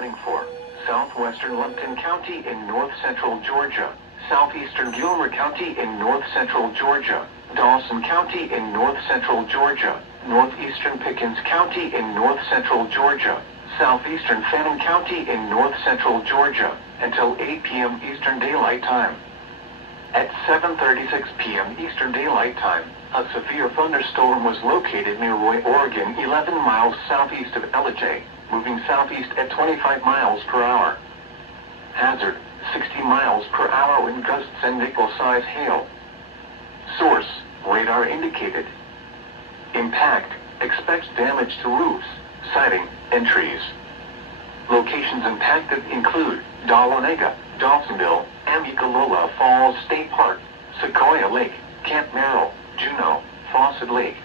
warning for southwestern Lumpkin County in north-central Georgia, southeastern Gilmer County in north-central Georgia, Dawson County in north-central Georgia, northeastern Pickens County in north-central Georgia, southeastern Fannin County in north-central Georgia, until 8 p.m. Eastern Daylight Time. At 7:36 p.m. Eastern Daylight Time, a severe thunderstorm was located near Roy, Oregon, 11 miles southeast of Ellijay, moving southeast at 25 miles per hour. Hazard, 60 miles per hour wind gusts and nickel-size hail. Source, radar indicated. Impact, expect damage to roofs, siding, and trees. Locations impacted include Dahlonega, Dawsonville, Amicalola Falls State Park, Sequoia Lake, Camp Merrill, Juneau, Fawcett Lake,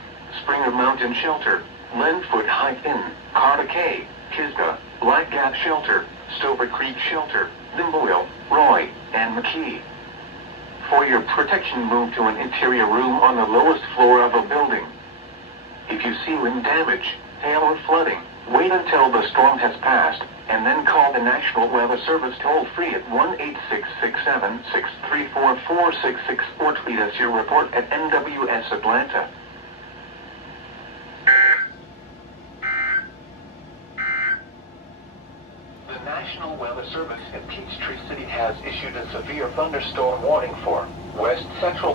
Springer Mountain Shelter, Lenfoot Hike Inn, Carter Cay, Kisda, Black Gap Shelter, Stover Creek Shelter, Limboil, Roy, and McKee. For your protection, move to an interior room on the lowest floor of a building. If you see wind damage, hail or flooding, wait until the storm has passed, and then call the National Weather Service toll-free at 1-866-763-4466 or tweet us your report at NWS Atlanta. The National Weather Service at Peachtree City has issued a severe thunderstorm warning for West Central